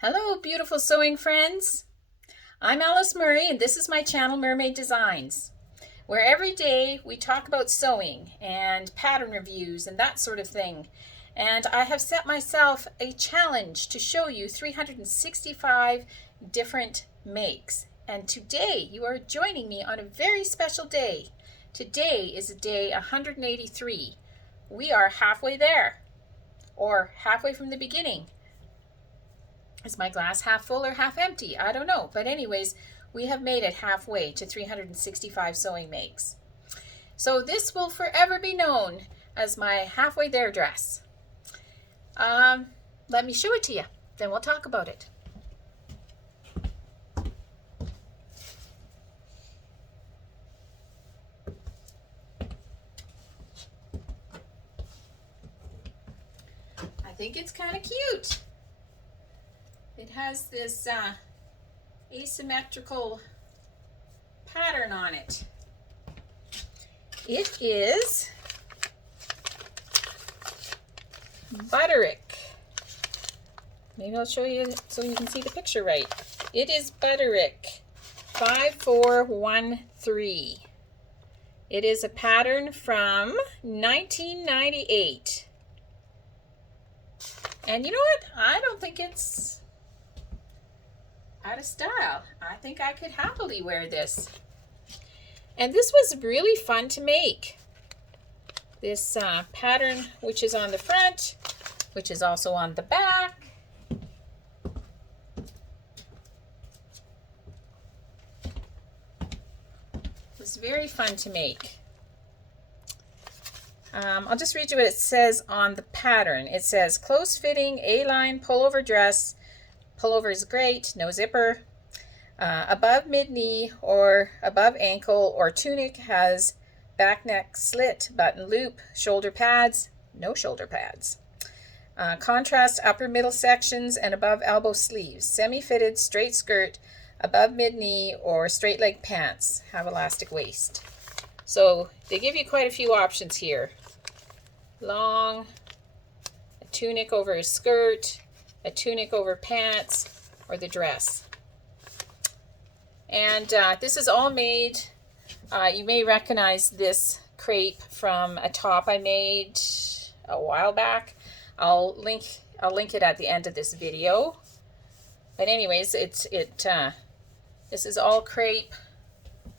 Hello, beautiful sewing friends. I'm Alice Murray, and this is my channel, Murr-made Designs, where every day we talk about sewing and pattern reviews and that sort of thing. And I have set myself a challenge to show you 365 different makes. And today you are joining me on a very special day. Today is day 183. We are halfway there, or halfway from the beginning. Is my glass half full or half empty? I don't know. But anyways, we have made it halfway to 365 sewing makes. So this will forever be known as my halfway there dress. Let me show it to you. Then we'll talk about it. I think it's kind of cute. It has this asymmetrical pattern on it. It is Butterick. Maybe I'll show you so you can see the picture right. It is Butterick 5413. It is a pattern from 1998. And you know what? I don't think it's out of style. I think I could happily wear this. And this was really fun to make. This pattern, which is on the front, which is also on the back. It was very fun to make. I'll just read you what it says on the pattern. It says close-fitting A-line pullover dress. Pullover is great, no zipper. Above mid-knee or above ankle, or tunic has back neck slit, button loop, shoulder pads, no shoulder pads. Contrast upper middle sections and above elbow sleeves. Semi-fitted straight skirt, above mid-knee or straight leg pants, have elastic waist. So they give you quite a few options here. Long, a tunic over a skirt, a tunic over pants, or the dress. And this is all made, you may recognize this crepe from a top I made a while back. I'll link it at the end of this video. But anyways, this is all crepe,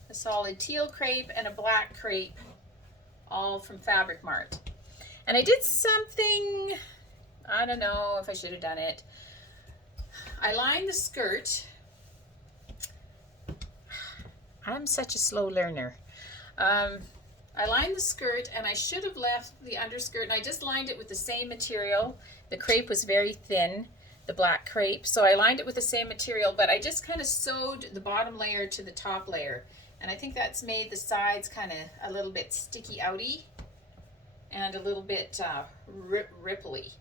a solid teal crepe and a black crepe, all from Fabricland. And I did something, I don't know if I should have done it. I lined the skirt. I'm such a slow learner. I lined the skirt, and I should have left the underskirt, and I just lined it with the same material. The crepe was very thin, the black crepe, so I lined it with the same material, but I just kind of sewed the bottom layer to the top layer, and I think that's made the sides kind of a little bit sticky outy and a little bit ripply.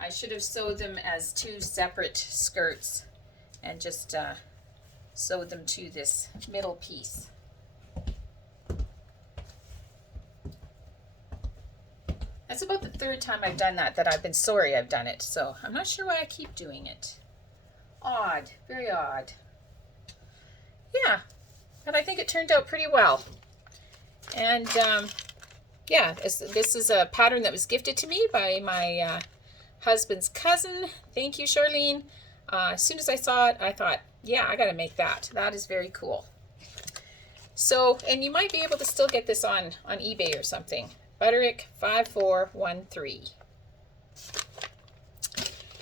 I should have sewed them as two separate skirts and just sewed them to this middle piece. That's about the third time I've done that I've been sorry I've done it, so I'm not sure why I keep doing it. Odd, very odd. Yeah, but I think it turned out pretty well. And yeah, this is a pattern that was gifted to me by my husband's cousin. Thank you, Charlene. As soon as I saw it, I thought, yeah, I gotta make that. That is very cool. So, and you might be able to still get this on eBay or something. Butterick 5413.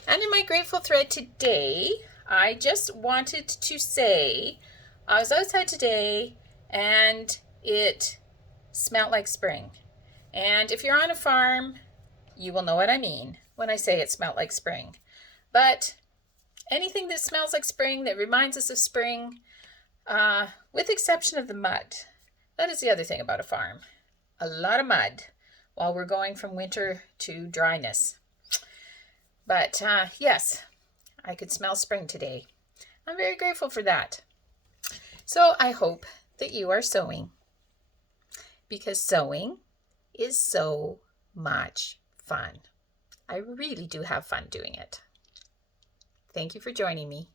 And in my grateful thread today, I just wanted to say, I was outside today and it smelled like spring. And if you're on a farm, you will know what I mean when I say it smelled like spring. But anything that smells like spring, that reminds us of spring, with exception of the mud. That is the other thing about a farm. A lot of mud while we're going from winter to dryness. But yes, I could smell spring today. I'm very grateful for that. So I hope that you are sewing, because sewing is so much fun. I really do have fun doing it. Thank you for joining me.